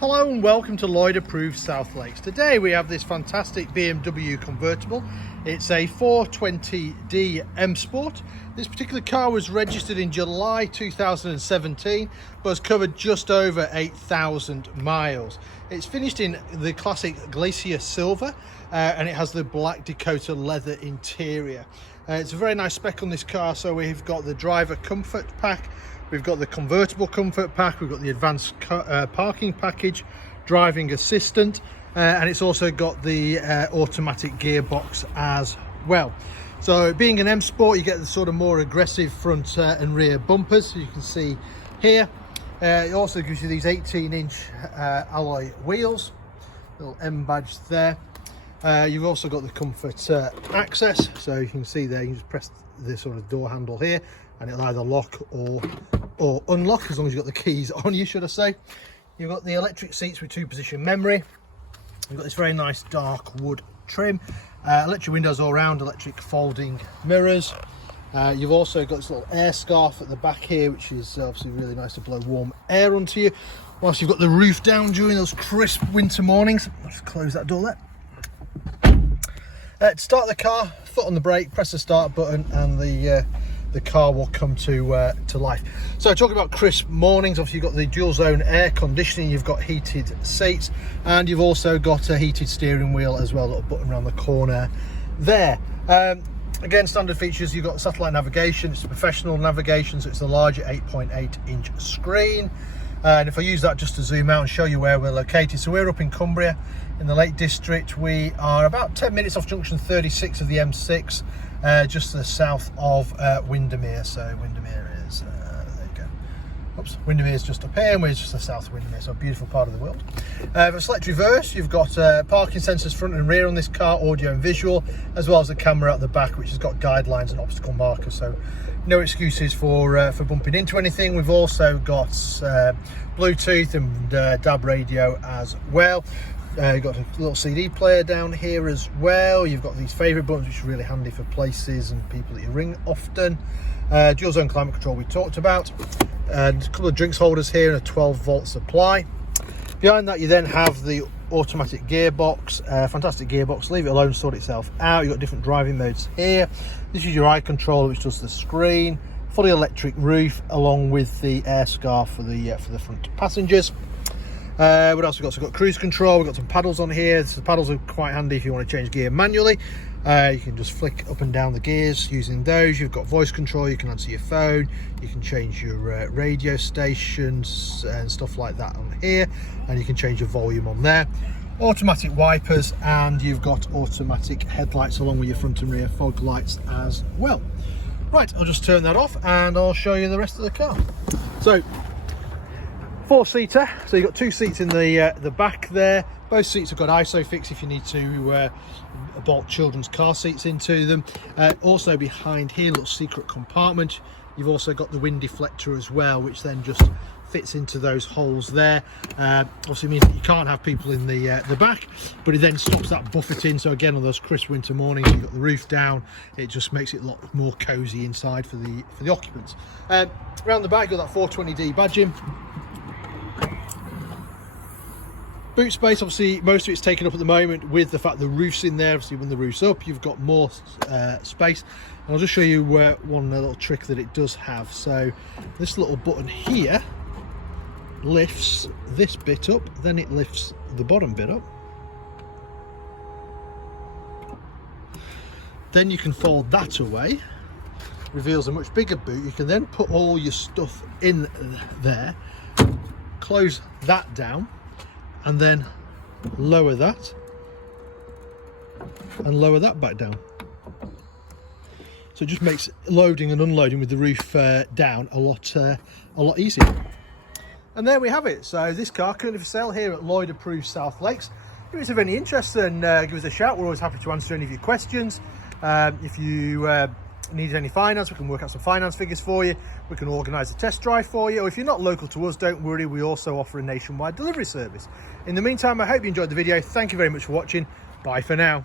Hello and welcome to Lloyd Approved South Lakes. Today we have this fantastic BMW convertible. It's a 420D M Sport. This particular car was registered in July 2017 but has covered just over 8,000 miles. It's finished in the classic Glacier Silver and it has the black Dakota leather interior. It's a very nice spec on this car. So we've got the driver comfort pack, we've got the convertible comfort pack, we've got the advanced parking package, driving assistant, and it's also got the automatic gearbox as well. So being an M Sport, you get the sort of more aggressive front and rear bumpers, you can see here. It also gives you these 18-inch alloy wheels, little M badge there. You've also got the comfort access, so you can see there, you can just press this sort of door handle here and it'll either lock or unlock, as long as you've got the keys on you, should I say. You've got the electric seats with 2-position memory. You've got this very nice dark wood trim, electric windows all around, electric folding mirrors. You've also got this little air scarf at the back here, which is obviously really nice to blow warm air onto you, whilst you've got the roof down during those crisp winter mornings. I'll just close that door there. To start the car, foot on the brake, press the start button, and the car will come to life. So talking about crisp mornings, obviously you've got the dual zone air conditioning, you've got heated seats, and you've also got a heated steering wheel as well, a little button around the corner there. Again, standard features, you've got satellite navigation. It's a professional navigation, so it's a larger 8.8-inch screen. And if I use that just to zoom out and show you where we're located, so we're up in Cumbria in the Lake District. We are about 10 minutes off junction 36 of the M6, just to the south of Windermere. So Windermere is there you go. Oops, Windermere is just up here, and we're just to the south of Windermere, so a beautiful part of the world. For select reverse, you've got parking sensors front and rear on this car, audio and visual, as well as a camera at the back, which has got guidelines and obstacle markers, so no excuses for bumping into anything. We've also got Bluetooth and DAB radio as well. You've got a little CD player down here as well. You've got these favourite buttons, which are really handy for places and people that you ring often. Dual zone climate control we talked about, and a couple of drinks holders here and a 12-volt supply. Behind that you then have the automatic gearbox, fantastic gearbox, leave it alone, sort itself out. You've got different driving modes here. This is your eye controller, which does the screen, fully electric roof, along with the air scarf for the front passengers. What else we've got? So we've got cruise control, we've got some paddles on here. So the paddles are quite handy if you want to change gear manually. You can just flick up and down the gears using those. You've got voice control, you can answer your phone, you can change your radio stations and stuff like that on here, and you can change your volume on there. Automatic wipers, and you've got automatic headlights along with your front and rear fog lights as well. Right, I'll just turn that off and I'll show you the rest of the car. So, 4-seater, so you've got 2 seats in the back there. Both seats have got ISOFIX if you need to bolt children's car seats into them. Also behind here, a little secret compartment. You've also got the wind deflector as well, which then just fits into those holes there. Obviously means that you can't have people in the back, but it then stops that buffeting. So again, on those crisp winter mornings, you've got the roof down, it just makes it a lot more cozy inside for the occupants. Around the back, you've got that 420D badging. Boot space, obviously most of it's taken up at the moment with the fact the roof's in there. Obviously when the roof's up, you've got more space. And I'll just show you one little trick that it does have. So this little button here lifts this bit up, then it lifts the bottom bit up. Then you can fold that away, reveals a much bigger boot. You can then put all your stuff in there, close that down, and then lower that and lower that back down. So it just makes loading and unloading with the roof down a lot easier. And there we have it. So this car currently for sale here at Lloyd Approved South Lakes. If it's of any interest, then give us a shout. We're always happy to answer any of your questions. If you need any finance, we can work out some finance figures for you. We can organise a test drive for you. Or if you're not local to us, don't worry, we also offer a nationwide delivery service. In the meantime, I hope you enjoyed the video. Thank you very much for watching. Bye for now.